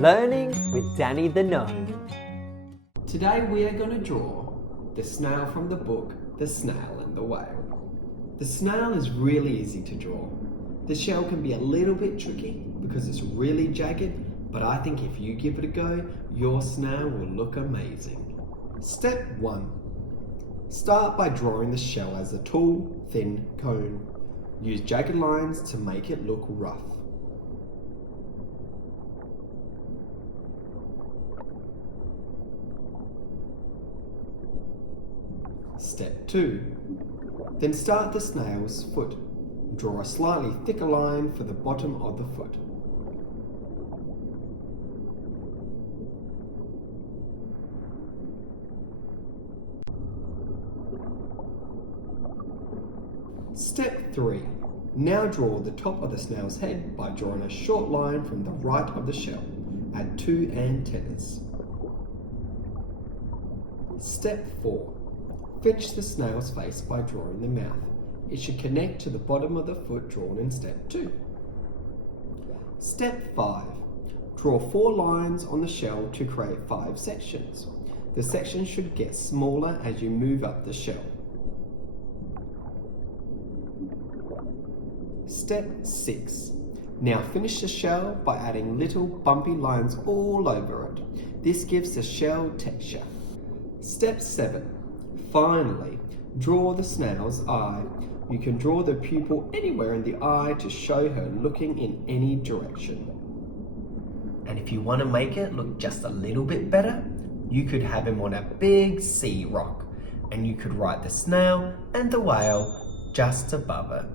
Learning with Danny the Gnome. Today we are going to draw the snail from the book, The Snail and the Whale. The snail is really easy to draw. The shell can be a little bit tricky because it's really jagged, but I think if you give it a go, your snail will look amazing. Step 1. Start by drawing the shell as a tall, thin cone. Use jagged lines to make it look rough. Step 2. Then start the snail's foot. Draw a slightly thicker line for the bottom of the foot. Step 3. Now draw the top of the snail's head by drawing a short line from the right of the shell. Add 2 antennas. Step 4. Finish the snail's face by drawing the mouth. It should connect to the bottom of the foot drawn in step 2. Step 5. Draw 4 lines on the shell to create 5 sections. The sections should get smaller as you move up the shell. Step 6. Now finish the shell by adding little bumpy lines all over it. This gives the shell texture. Step 7. Finally, draw the snail's eye. You can draw the pupil anywhere in the eye to show her looking in any direction. And if you want to make it look just a little bit better, you could have him on a big sea rock, and you could write the snail and the whale just above it.